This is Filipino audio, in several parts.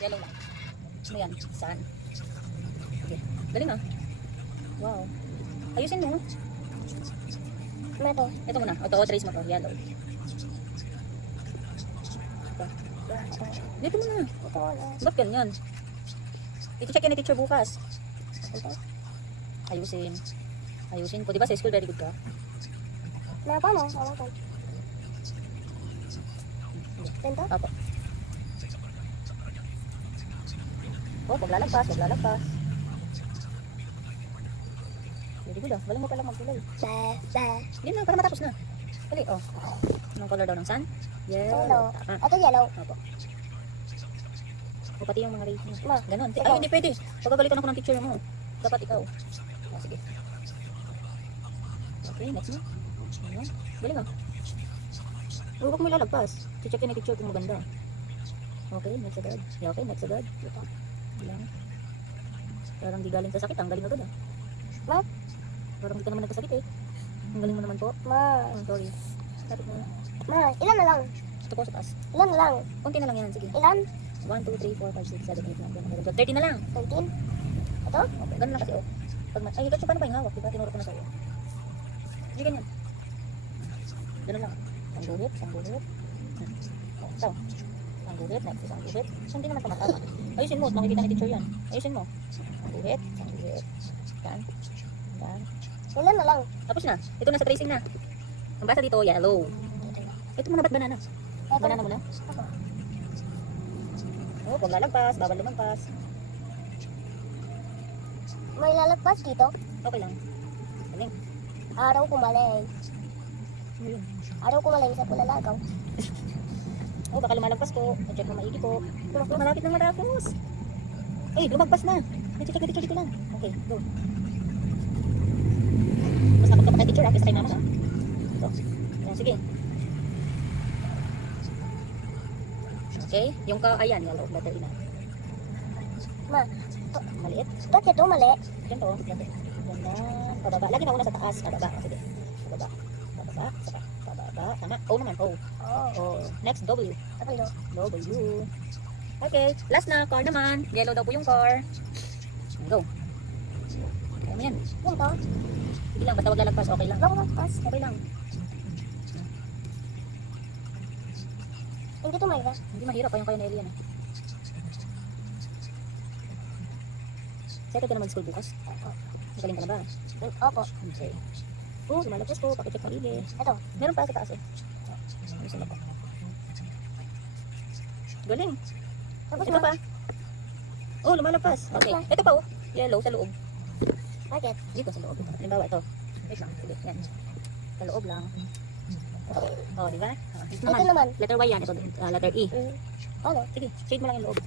Yellow lang. Ano yan? Saan? Okay. Galing ah. Wow. Ayusin mo. Ito. Ito muna. Ito, trace mo to. Yellow. Dito muna. Ito wala. Ba't ganyan? I-check yan ni teacher bukas. Ito. Ayusin. Ayusin ko. Diba sa school very good ka? Napa mo? Wala ka. Ganito? Apo. Oh, paglalagpas, paglalagpas. Very good ah. Galing mo pala magkulay. Ba. Hindi na, para matapos na. Dali, oh. Anong color daw ng sun? Yellow. Tama. Ito yellow. Opo. O pati yung mga race mo. Ma. Ganon. Ay, hindi pwede. Pagkabalikan ako ng teacher mo. Dapat ikaw. Ah, sige. Okay, next mo. Ayan. Galing ah. Huwag mo ilalagpas. Check yung teacher kung maganda. Okay, next agad. Yeah, okay, next agad. Ito. Lang. Parang di galing sa sakit. Ang galing agad ah. Ma. Parang di ka naman nagkasakit eh. Ang galing mo naman po. Ma. Oh, sorry. Lapit mo na. Ma. Ilan na lang? Ito po sa taas. Ilan na lang? Kunti na lang yan. Sige. Ilan? 1, 2, 3, 4, 5, 6, 7, 8, 9, 10, 11, 12. 13 na lang. 13? Ito? Okay, ganun lang kasi oh. Pag ay, higat siya paano ba yung hawak? Diba tinuro ko na sa'yo? Hindi ganyan. Ganun lang. Isang guhit, isang guhit. Oh, ito. Isang guhit, next isang guhit. So, hindi naman tumatama. Ayusin mo, makikita ni teacher yan. Ayusin mo. Isang guhit, isang guhit. Yan. Yan. Ilan na lang? Tapos na. Ito na sa tracing na. Ang basa dito, yellow. Ito muna ba't banana? Banana muna. Oh, huwag lalagpas, bawal lumagpas. May lalagpas dito? Okay lang. Galing. Araw kumaling. Ano yun? Araw kumaling sa pulalagaw. Oh, baka lumalagpas po. I-check mo maigi po. Oh, malapit na matapos. Ay, lumagpas na. I-check na teacher dito lang. Okay, go. Mas nakot ka pa kay teacher ha, kasi kay mama ha. So, yan, sige. Okay, yung ka, ayan, yellow, letter E na. Ma. Maliit. Bakit ito mali? Ganito, ganito. Ganda. Pababa. Lagi na una sa taas. Pababa. Sige. Pababa. Pababa. Saka. Pababa. Tama. O naman. O. Oh. O. Next, W. Ito yun. W. Okay. Last na. Car naman. Yellow daw po yung car. Go. Kaya mo yan. Yan to. Sige lang. Basta wag lalagpas. Okay lang. Lalagpas. Okay lang. Hindi ito mahirap. Hindi mahirap. Kayang-kaya na alien. Excited ka na mag-school bukas? Magaling ka na ba? Opo. Okay. Oh, lumalagpas po. Pakicheck mo ili. Ito. Meron pa sa taas eh. Ayusin mo pa. Galing. Tapos Ito pa. Oh, lumalagpas. Okay. Ito pa oh. Yellow sa loob. Bakit? Dito sa loob. Halimbawa ito. Wait lang. Sige. Yan. Sa loob lang. Oh, di ba? Ito Ito naman. Letter Y yan. Ito letter E. Ano? Sige. Shade mo lang yung loob.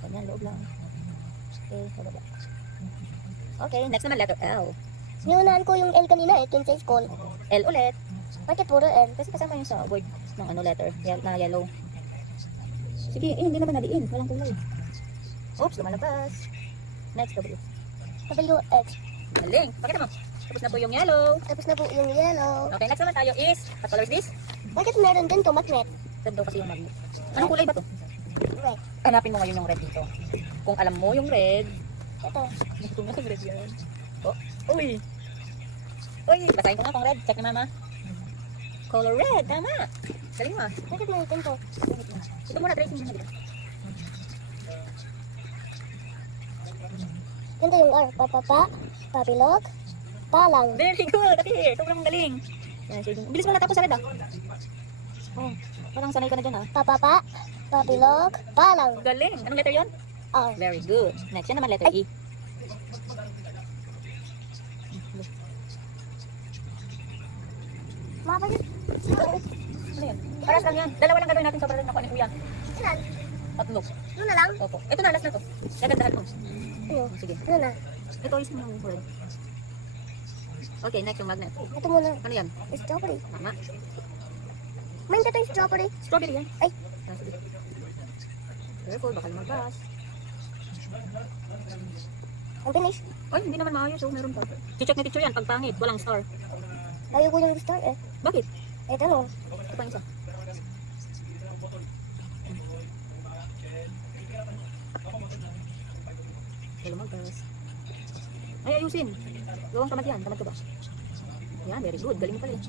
Ganyan, loob lang. Okay. Bababa. Okay. Next naman letter L. Niunahan ko yung L kanina eh. Dun sa school. L ulit. Bakit puro L? Kasi kasama yung sa word ng ano letter. Na yellow. Sige. Eh, hindi naman nadiin. Walang kulay. Oops. Lumalabas. Next W. WX. Galing. Pakita mo. Tapos na po yung yellow. Tapos na po yung yellow. Okay, next naman tayo is, what color is this? Bakit meron din to magnet? Red daw kasi yung magnet. Anong kulay ba to? Red. Hanapin mo ngayon yung red dito. Kung alam mo yung red, Ito. kung nasa red yan. Oh, uy! Uy, basahin ko nga kung red. Check ni mama. Color red, tama. Galing mo ah. Bakit meron din to? Ito muna, tracing muna dito. Ganito yung R. Papapa. Papilog. Palang. Very good, ate. Sobrang galing. Yan, shading. Bilis mo na tapos sa red ah. Oh, parang sanay ka na dyan ah. Papapa. Papilog. Palang. Galing. Anong letter yon? R. Very good. Next, yan naman letter E. Mga bakit? Ano yan? Paras lang yan. Dalawa lang gagawin natin sa parang nakuha ni Kuya. Ilan? Tatlo. Ano na lang? Opo. Ito na, last na to. Gagandahan mo. Ano? Sige. Ano na? Ito is yung word. Okay, next yung magnet. Ito muna. Ano yan? Strawberry. Tama. May ito yung strawberry. Strawberry yan. Ay. Ah, sige. Careful, baka lumabas. Ang finish. Ay, hindi naman maayos. Oh, meron pa. Check ni teacher yan. Pag pangit, walang star. Ayaw ko yung star eh. Bakit? Ito no. Ito pa isa. Wala magtas. Ay, ayusin. Gawang tamad yan. Tamad ka ba? Yan, very good. Galing mo pala eh.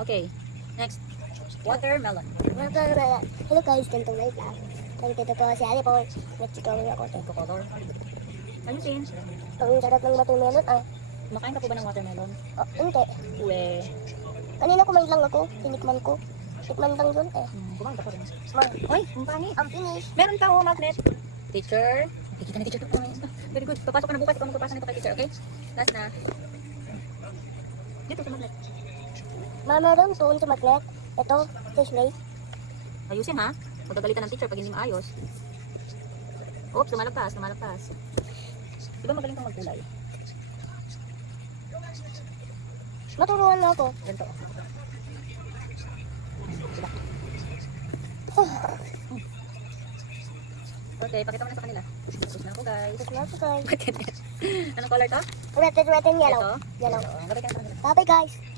Okay. Next. Watermelon. Watermelon. Hello guys, ganito wait lang. Nandito po si Ali po. Nag-tutorial ako. Ito color. Ayusin. Ang sarap ng watermelon ah. Kumakain ka po ba ng watermelon? Oh, hindi. Uwe. Kanina kumain lang ako. Tinikman ko. Tikman lang yun eh. Kumain ka pa rin. Ma, Uy, ang pangit. ang finish. Meron ka oh, magnet. Teacher. Nakikita ni teacher ko. Very good. Papasok ka na bukas. Ikaw magpapasa nito kay teacher, okay? Last na. Dito sa magnet. Ma, meron doon sa magnet. Ito, flashlight. Ayusin ha. Magagalitan ng teacher pag hindi maayos. Oops, lumalagpas, lumalagpas. Di ba magaling kang magkulay? Maturuan na ako. Ganito. Diba? Okay, pakita mo na sa kanila. Tapos na ako guys. Tapos na ako guys. Anong color to? Red and yellow. Ito? Yellow. Gabay ka na sa kanila. Bye-bye guys.